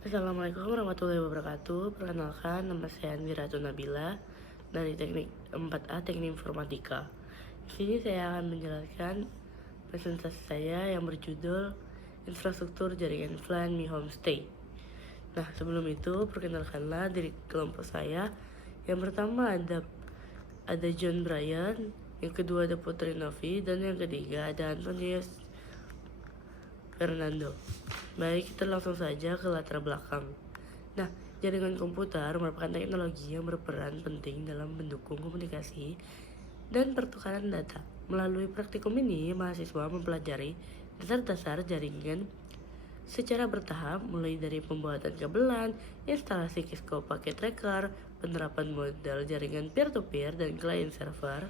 Assalamualaikum warahmatullahi wabarakatuh. Perkenalkan, nama saya Andri Ratu Nabila dari Teknik 4A Teknik Informatika. Di sini saya akan menjelaskan presentasi saya yang berjudul Infrastruktur Jaringan VLAN Mi Homestay. Nah, sebelum itu perkenalkanlah diri kelompok saya. Yang pertama ada John Bryan, yang kedua ada Putri Novi, dan yang ketiga ada Antonius Fernando. Baik, kita langsung saja ke latar belakang. Nah, jaringan komputer merupakan teknologi yang berperan penting dalam mendukung komunikasi dan pertukaran data. Melalui praktikum ini, mahasiswa mempelajari dasar-dasar jaringan secara bertahap, mulai dari pembuatan kabelan, instalasi Cisco Packet Tracker, penerapan model jaringan peer-to-peer dan client server,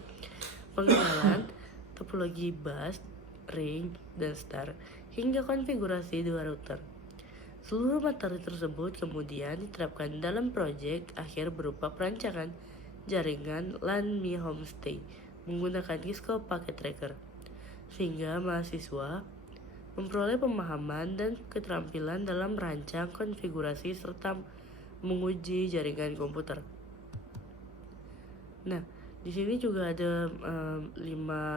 pengenalan topologi bus, ring, dan star, hingga konfigurasi dua router. Seluruh materi tersebut kemudian diterapkan dalam proyek akhir berupa perancangan jaringan LAN Mi Homestay menggunakan Cisco Packet Tracker, sehingga mahasiswa memperoleh pemahaman dan keterampilan dalam merancang konfigurasi serta menguji jaringan komputer. Nah, di sini juga ada 5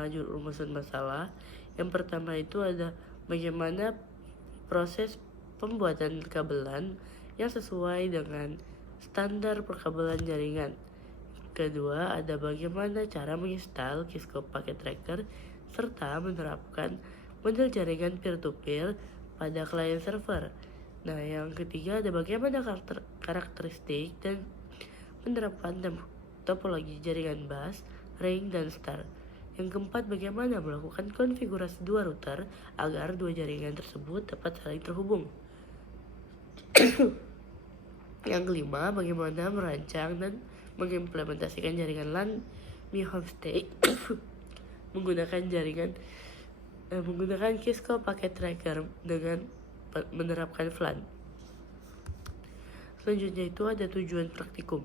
rumusan masalah. Yang pertama itu ada bagaimana proses pembuatan kabelan yang sesuai dengan standar perkabelan jaringan. Kedua, ada bagaimana cara menginstal Cisco Packet Tracker serta menerapkan model jaringan peer-to-peer pada client server. Nah, yang ketiga ada bagaimana karakteristik dan penerapan topologi jaringan bus, ring, dan star. Yang keempat, bagaimana melakukan konfigurasi dua router agar dua jaringan tersebut dapat saling terhubung. Yang kelima, bagaimana merancang dan mengimplementasikan jaringan LAN Mi Homestay menggunakan Cisco Packet Tracker dengan menerapkan VLAN. Selanjutnya itu ada tujuan praktikum.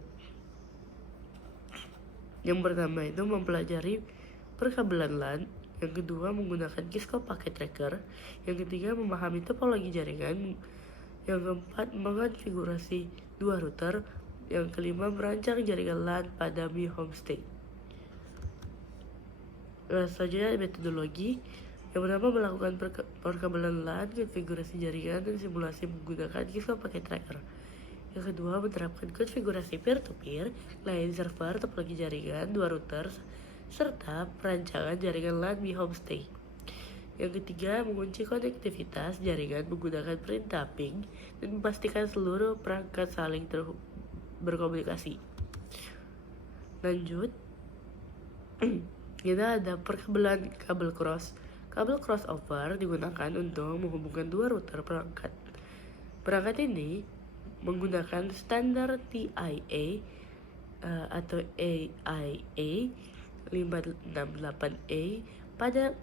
Yang pertama itu mempelajari perkabelan LAN, yang kedua menggunakan Cisco Packet Tracker, yang ketiga memahami topologi jaringan, yang keempat mengonfigurasi dua router, yang kelima merancang jaringan LAN pada Mi Homestay. Selanjutnya metodologi. Yang pertama melakukan perkabelan LAN, konfigurasi jaringan, dan simulasi menggunakan Cisco Packet Tracker. Yang kedua menerapkan konfigurasi peer-to-peer, client server, topologi jaringan, dua router, serta perancangan jaringan LAN Mi Homestay. Yang ketiga, mengunci konektivitas jaringan menggunakan perintah ping dan memastikan seluruh perangkat saling berkomunikasi. Lanjut, kita ada perkabelan kabel cross. Kabel crossover digunakan untuk menghubungkan dua router perangkat. Perangkat ini menggunakan standar TIA atau AIA 568A pada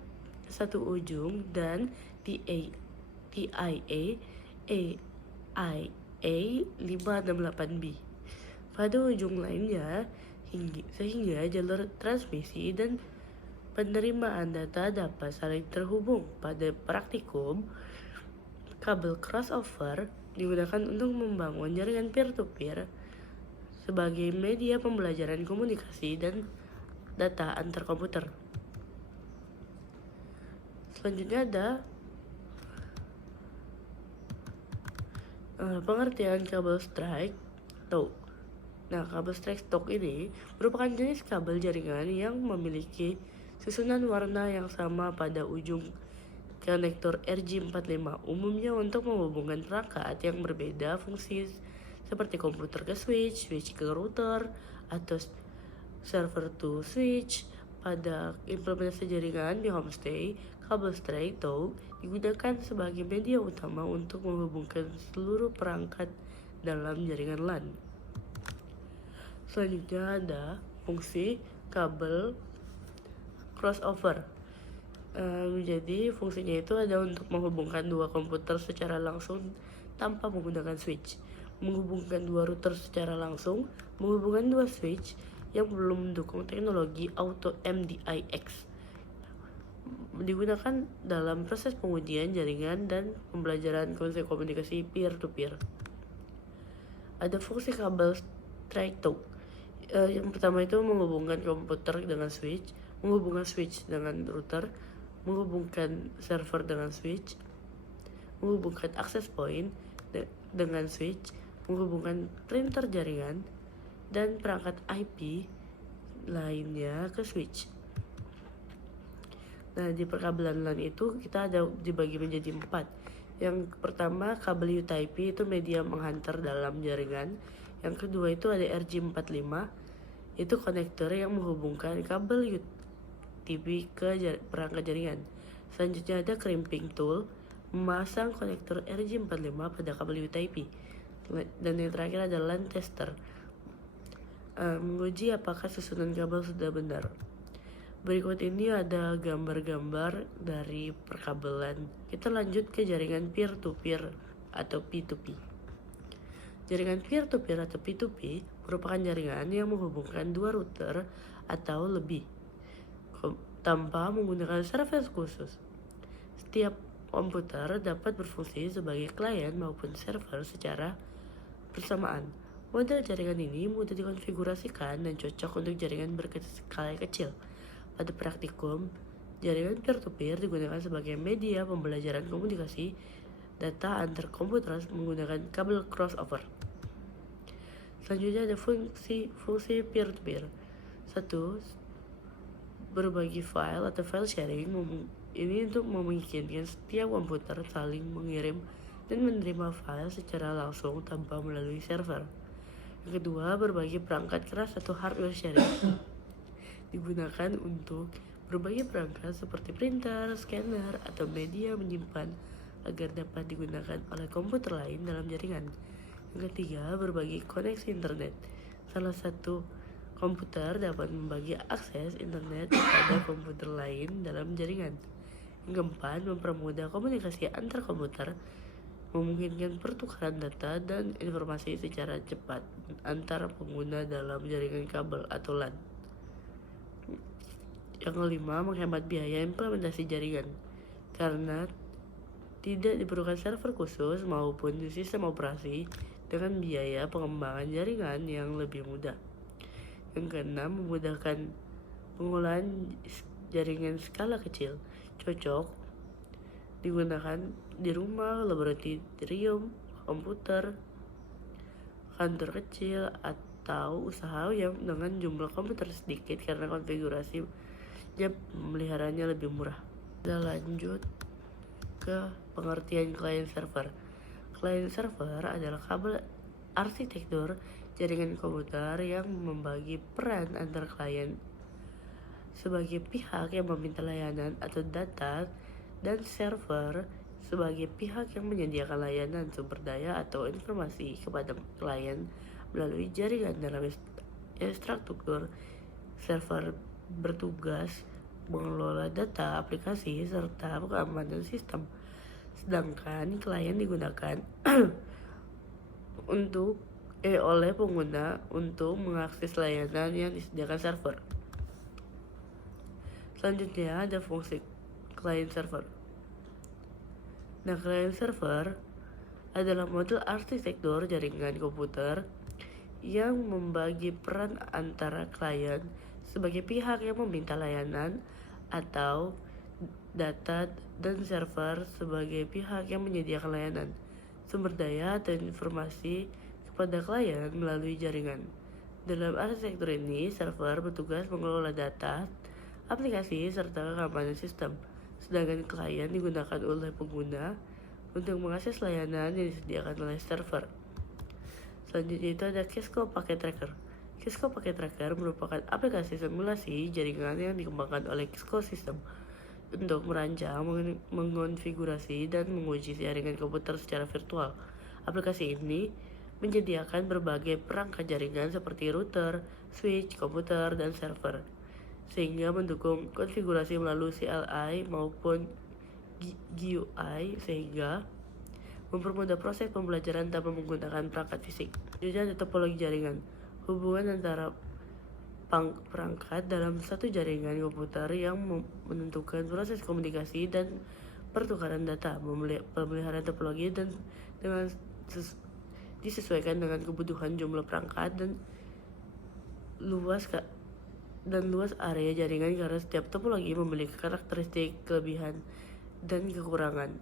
satu ujung dan TIA AIA 568B pada ujung lainnya, sehingga jalur transmisi dan penerimaan data dapat saling terhubung. Pada praktikum, kabel crossover digunakan untuk membangun jaringan peer-to-peer sebagai media pembelajaran komunikasi dan data antar komputer. Selanjutnya ada pengertian kabel strike talk. Nah, kabel strike talk ini merupakan jenis kabel jaringan yang memiliki susunan warna yang sama pada ujung konektor RJ45, umumnya untuk menghubungkan perangkat yang berbeda fungsi seperti komputer ke switch, switch ke router, atau server to switch. Pada implementasi jaringan di Homestay, kabel straight talk digunakan sebagai media utama untuk menghubungkan seluruh perangkat dalam jaringan LAN. Selanjutnya ada fungsi kabel crossover. Jadi fungsinya itu ada untuk menghubungkan dua komputer secara langsung tanpa menggunakan switch, menghubungkan dua router secara langsung, menghubungkan dua switch yang belum mendukung teknologi auto MDIX, digunakan dalam proses pengujian jaringan dan pembelajaran konsep komunikasi peer-to-peer. ada fungsi kabel straight talk. Yang pertama itu menghubungkan komputer dengan switch, menghubungkan switch dengan router, menghubungkan server dengan switch, menghubungkan access point dengan switch, menghubungkan printer jaringan, dan perangkat IP lainnya ke switch. Nah, di perkabelan LAN itu kita ada dibagi menjadi 4. Yang pertama, kabel UTP itu media menghantar dalam jaringan. Yang kedua itu ada RJ45, itu konektor yang menghubungkan kabel UTP ke perangkat jaringan. Selanjutnya ada crimping tool, memasang konektor RJ45 pada kabel UTP. Dan yang terakhir ada LAN tester, menguji apakah susunan kabel sudah benar. Berikut ini ada gambar-gambar dari perkabelan. Kita lanjut ke jaringan peer-to-peer atau P2P. Jaringan peer-to-peer atau P2P merupakan jaringan yang menghubungkan dua router atau lebih tanpa menggunakan server khusus. Setiap komputer dapat berfungsi sebagai klien maupun server secara bersamaan. Model jaringan ini mudah dikonfigurasikan dan cocok untuk jaringan berskala kecil. Pada praktikum, jaringan peer-to-peer digunakan sebagai media pembelajaran komunikasi data antar komputer menggunakan kabel crossover. Selanjutnya ada fungsi peer-to-peer. 1. Berbagi file atau file sharing. Ini untuk memungkinkan setiap komputer saling mengirim dan menerima file secara langsung tanpa melalui server. Yang kedua, berbagi perangkat keras atau hardware sharing. Digunakan untuk berbagai perangkat seperti printer, scanner, atau media menyimpan agar dapat digunakan oleh komputer lain dalam jaringan. Yang ketiga, berbagi koneksi internet. Salah satu komputer dapat membagi akses internet pada komputer lain dalam jaringan. Yang keempat, mempermudah komunikasi antar komputer, memungkinkan pertukaran data dan informasi secara cepat antar pengguna dalam jaringan kabel atau LAN. Yang kelima, menghemat biaya implementasi jaringan karena tidak diperlukan server khusus maupun sistem operasi dengan biaya pengembangan jaringan yang lebih mudah. Yang keenam, memudahkan pengolahan jaringan skala kecil, cocok digunakan di rumah, laboratorium, komputer, kantor kecil, atau usaha yang dengan jumlah komputer sedikit karena konfigurasi pemeliharanya lebih murah. Kita lanjut ke pengertian client server. Client server adalah kabel arsitektur jaringan komputer yang membagi peran antar klien sebagai pihak yang meminta layanan atau data dan server sebagai pihak yang menyediakan layanan sumber daya atau informasi kepada klien melalui jaringan. Dalam infrastruktur, server bertugas mengelola data, aplikasi, serta keamanan sistem, sedangkan klien digunakan oleh pengguna untuk mengakses layanan yang disediakan server. Selanjutnya ada fungsi client server. Nah, client server adalah model arsitektur jaringan komputer yang membagi peran antara klien sebagai pihak yang meminta layanan atau data dan server sebagai pihak yang menyediakan layanan, sumber daya atau informasi kepada klien melalui jaringan. Dalam arsitektur ini, server bertugas mengelola data, aplikasi, serta keamanan sistem, sedangkan klien digunakan oleh pengguna untuk mengakses layanan yang disediakan oleh server. Selanjutnya itu ada Cisco Packet Tracker. Cisco Packet Tracker merupakan aplikasi simulasi jaringan yang dikembangkan oleh Cisco System untuk merancang, mengonfigurasi, dan menguji jaringan komputer secara virtual. Aplikasi ini menyediakan berbagai perangkat jaringan seperti router, switch, komputer, dan server, sehingga mendukung konfigurasi melalui CLI maupun GUI sehingga mempermudah proses pembelajaran tanpa menggunakan perangkat fisik. Juga ada topologi jaringan, hubungan antara perangkat dalam satu jaringan komputer yang menentukan proses komunikasi dan pertukaran data. Pemeliharaan topologi dan dengan disesuaikan dengan kebutuhan jumlah perangkat dan luas area jaringan karena setiap topologi memiliki karakteristik kelebihan dan kekurangan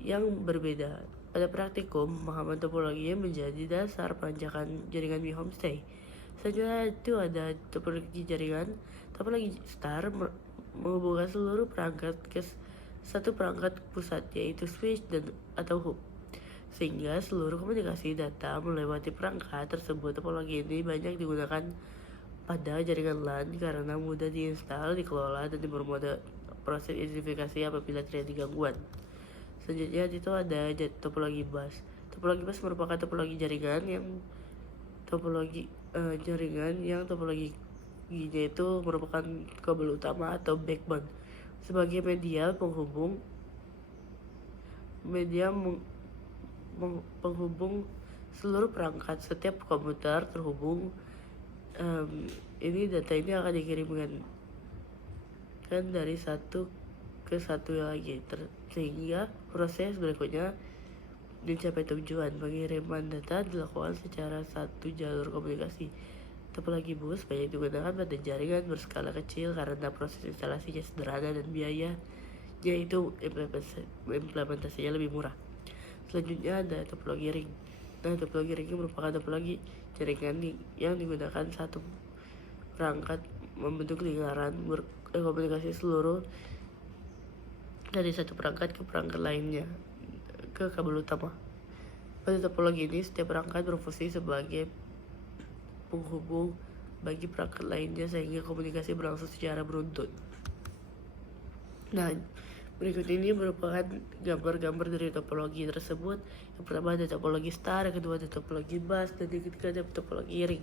yang berbeda. Pada praktikum, pemahaman topologi menjadi dasar perancakan jaringan Mi Homestay. Selanjutnya itu ada topologi jaringan. Topologi star menghubungkan seluruh perangkat ke satu perangkat pusat, yaitu switch atau hub, sehingga seluruh komunikasi data melewati perangkat tersebut. Topologi ini banyak digunakan pada jaringan LAN karena mudah diinstal, dikelola, dan dipermudah proses identifikasi apabila terjadi gangguan. Selanjutnya itu ada topologi bus. Topologi bus merupakan topologi jaringan yang topologinya itu merupakan kabel utama atau backbone sebagai media penghubung seluruh perangkat. Setiap komputer terhubung data ini akan dikirimkan dari satu ke satu lagi sehingga proses berikutnya mencapai tujuan. Pengiriman data dilakukan secara satu jalur komunikasi. Topologi bus banyak digunakan pada jaringan berskala kecil karena proses instalasinya sederhana dan biayanya itu implementasinya lebih murah. Selanjutnya ada topologi ring. Nah, topologi ring merupakan topologi jaringan yang digunakan satu perangkat membentuk lingkaran berkomunikasi seluruh dari satu perangkat ke perangkat lainnya ke kabel utama. Pada topologi ini, setiap perangkat berfungsi sebagai penghubung bagi perangkat lainnya sehingga komunikasi berlangsung secara beruntun. Nah, berikut ini merupakan gambar-gambar dari topologi tersebut. Yang pertama ada topologi star, yang kedua ada topologi bus, dan yang ketiga ada topologi ring.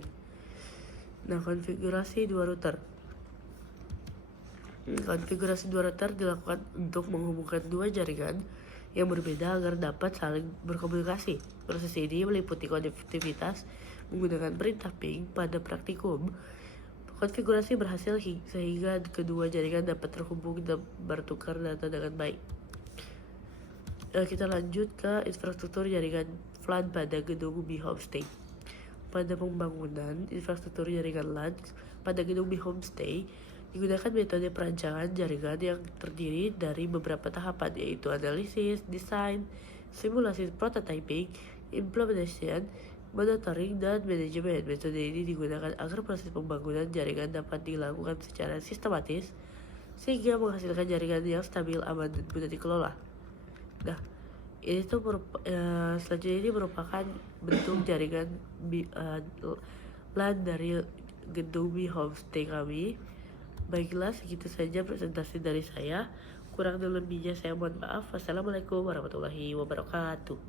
Nah, konfigurasi dua router. Konfigurasi dua router dilakukan untuk menghubungkan dua jaringan yang berbeda agar dapat saling berkomunikasi. Proses ini meliputi konektivitas menggunakan perintah ping. Pada praktikum, konfigurasi berhasil sehingga kedua jaringan dapat terhubung dan bertukar data dengan baik. Kita lanjut ke infrastruktur jaringan LAN pada gedung Mi Homestay. Pada pembangunan infrastruktur jaringan LAN pada gedung Mi Homestay digunakan metode perancangan jaringan yang terdiri dari beberapa tahapan, yaitu analisis, desain, simulasi, prototyping, implementation, monitoring, dan manajemen. Metode ini digunakan agar proses pembangunan jaringan dapat dilakukan secara sistematis sehingga menghasilkan jaringan yang stabil, aman, dan mudah dikelola. Nah, selanjutnya ini merupakan bentuk jaringan LAN dari gedung Mi Homestay kami. Baiklah, segitu saja presentasi dari saya. Kurang dan lebihnya saya mohon maaf. Wassalamualaikum warahmatullahi wabarakatuh.